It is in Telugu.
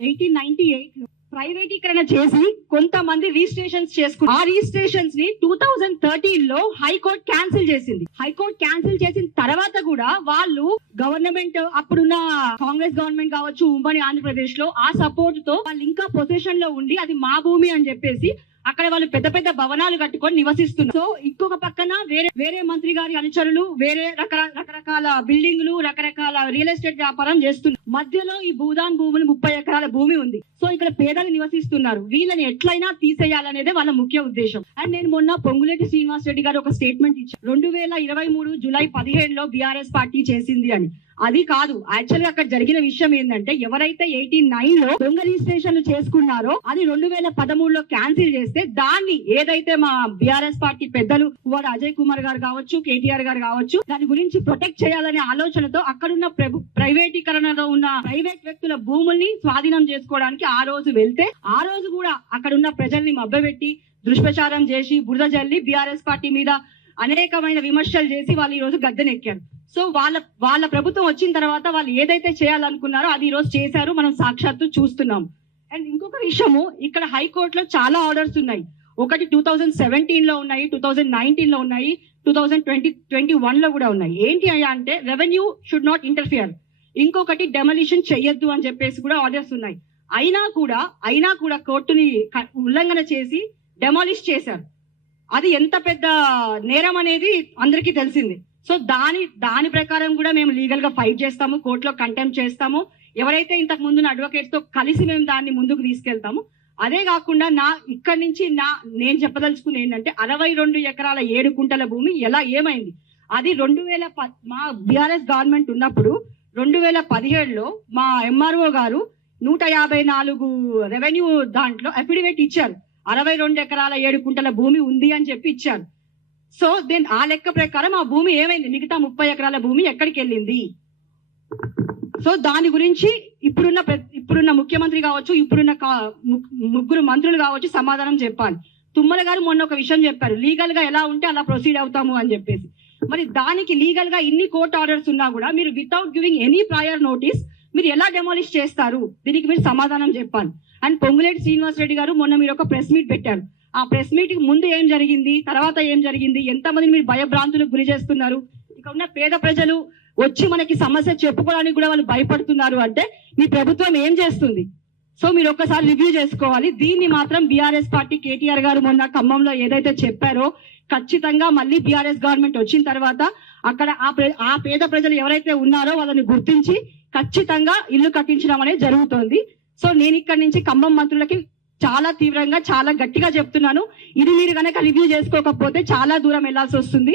1898 లో ప్రైవేటీకరణ చేసి కొంతమంది రిజిస్ట్రేషన్స్ చేసుకున్నారు. ఆ రిజిస్ట్రేషన్స్ ని 2013 లో హైకోర్టు క్యాన్సిల్ చేసింది. హైకోర్టు క్యాన్సిల్ చేసిన తర్వాత కూడా వాళ్ళు గవర్నమెంట్ అప్పుడున్న కాంగ్రెస్ గవర్నమెంట్ కావచ్చు, ఉమ్మడి ఆంధ్రప్రదేశ్ లో ఆ సపోర్ట్ తో వాళ్ళు ఇంకా పొజిషన్ లో ఉండి అది మా భూమి అని చెప్పేసి అక్కడ వాళ్ళు పెద్ద పెద్ద భవనాలు కట్టుకొని నివసిస్తున్నారు. సో ఇంకొక పక్కన వేరే మంత్రి గారి అనుచరులు వేరే రకరకాల బిల్డింగ్లు రకరకాల రియల్ ఎస్టేట్ వ్యాపారం చేస్తున్నారు. మధ్యలో ఈ భూదాన్ భూములు 30 ఎకరాల భూమి ఉంది. సో ఇక్కడ పేదలు నివసిస్తున్నారు. వీళ్ళని ఎట్లయినా తీసేయాలనేదే వాళ్ళ ముఖ్య ఉద్దేశం. అండ్ నేను మొన్న పొంగులేటి శ్రీనివాస్ రెడ్డి గారు ఒక స్టేట్మెంట్ ఇచ్చారు. 2023 జూలై 17 లో బీఆర్ఎస్ పార్టీ చేసింది అని. అది కాదు, యాక్చువల్ గా అక్కడ జరిగిన విషయం ఏంటంటే ఎవరైతే 89 లో దొంగ రిజిస్ట్రేషన్లు చేసుకున్నారో అది 2013 లో క్యాన్సిల్ చేస్తే దాన్ని ఏదైతే మా బీఆర్ఎస్ పార్టీ పెద్దలు వాడు అజయ్ కుమార్ గారు కావచ్చు, కేటీఆర్ గారు కావచ్చు, దాని గురించి ప్రొటెక్ట్ చేయాలనే ఆలోచనతో అక్కడున్న ప్రైవేటీకరణలో ఉన్న ప్రైవేట్ వ్యక్తుల భూముల్ని స్వాధీనం చేసుకోవడానికి ఆ రోజు వెళ్తే ఆ రోజు కూడా అక్కడున్న ప్రజల్ని మభ్యపెట్టి దుష్ప్రచారం చేసి బురద జల్లి బీఆర్ఎస్ పార్టీ మీద అనేకమైన విమర్శలు చేసి వాళ్ళు ఈ రోజు గద్దెనెక్కారు. సో వాళ్ళ ప్రభుత్వం వచ్చిన తర్వాత వాళ్ళు ఏదైతే చేయాలనుకున్నారో అది ఈ రోజు చేశారు, మనం సాక్షాత్తు చూస్తున్నాం. అండ్ ఇంకొక విషయము, ఇక్కడ హైకోర్టులో చాలా ఆర్డర్స్ ఉన్నాయి. ఒకటి 2017 లో ఉన్నాయి, 2019 లో ఉన్నాయి, 2021 లో కూడా ఉన్నాయి. ఏంటి అయ్యా అంటే రెవెన్యూ షుడ్ నాట్ ఇంటర్ఫియర్, ఇంకొకటి డెమలిషన్ చెయ్యొద్దు అని చెప్పేసి కూడా ఆర్డర్స్ ఉన్నాయి. అయినా కూడా కోర్టుని ఉల్లంఘన చేసి డెమాలిష్ చేశారు. అది ఎంత పెద్ద నేరం అనేది అందరికీ తెలిసింది. సో దాని ప్రకారం కూడా మేము లీగల్ గా ఫైట్ చేస్తాము, కోర్టులో కంటెంప్ట్ చేస్తాము. ఎవరైతే ఇంతకు ముందున్న అడ్వకేట్స్ తో కలిసి మేము దాన్ని ముందుకు తీసుకెళ్తాము. అదే కాకుండా ఇక్కడి నుంచి నేను చెప్పదలుచుకుని ఏంటంటే 62 ఎకరాల 7 కుంటల భూమి ఏమైంది, అది మా బీఆర్ఎస్ గవర్నమెంట్ ఉన్నప్పుడు 2017లో మా ఎంఆర్ఓ గారు 154 రెవెన్యూ దాంట్లో అఫిడవిట్ ఇచ్చారు. 62 ఎకరాల 7 కుంటల భూమి ఉంది అని చెప్పి ఇచ్చారు. సో ఆ లెక్క ప్రకారం ఆ భూమి ఏమైంది, మిగతా 30 ఎకరాల భూమి ఎక్కడికి వెళ్ళింది? సో దాని గురించి ఇప్పుడున్న ముఖ్యమంత్రి కావచ్చు, ఇప్పుడున్న ముగ్గురు మంత్రులు కావచ్చు సమాధానం చెప్పాలి. తుమ్మల గారు మొన్న ఒక విషయం చెప్పారు, లీగల్ గా ఎలా ఉంటే అలా ప్రొసీడ్ అవుతాము అని చెప్పేసి. మరి దానికి లీగల్ గా ఇన్ని కోర్టు ఆర్డర్స్ ఉన్నా కూడా మీరు without giving any prior notice మీరు ఎలా డెమాలిష్ చేస్తారు? దీనికి మీరు సమాధానం చెప్పాలి. అండ్ పొంగులేటి శ్రీనివాస్ రెడ్డి గారు మొన్న మీరు ఒక ప్రెస్ మీట్ పెట్టారు. ఆ ప్రెస్ మీట్ కి ముందు ఏం జరిగింది, తర్వాత ఏం జరిగింది, ఎంతమందిని మీరు భయభ్రాంతులకు గురి చేస్తున్నారు? ఇక్కడ ఉన్న పేద ప్రజలు వచ్చి మనకి సమస్య చెప్పుకోవడానికి కూడా వాళ్ళు భయపడుతున్నారు అంటే మీ ప్రభుత్వం ఏం చేస్తుంది? సో మీరు ఒక్కసారి రివ్యూ చేసుకోవాలి. దీన్ని మాత్రం బీఆర్ఎస్ పార్టీ కేటీఆర్ గారు మొన్న ఖమ్మంలో ఏదైతే చెప్పారో ఖచ్చితంగా మళ్ళీ బీఆర్ఎస్ గవర్నమెంట్ వచ్చిన తర్వాత అక్కడ ఆ పేద ప్రజలు ఎవరైతే ఉన్నారో వాళ్ళని గుర్తించి ఖచ్చితంగా ఇల్లు కట్టించడం అనేది జరుగుతోంది. సో నేను ఇక్కడ నుంచి ఖమ్మం మంత్రులకి చాలా తీవ్రంగా చాలా గట్టిగా చెప్తున్నాను, ఇది మీరు కనుక రివ్యూ చేసుకోకపోతే చాలా దూరం వెళ్లాల్సి వస్తుంది.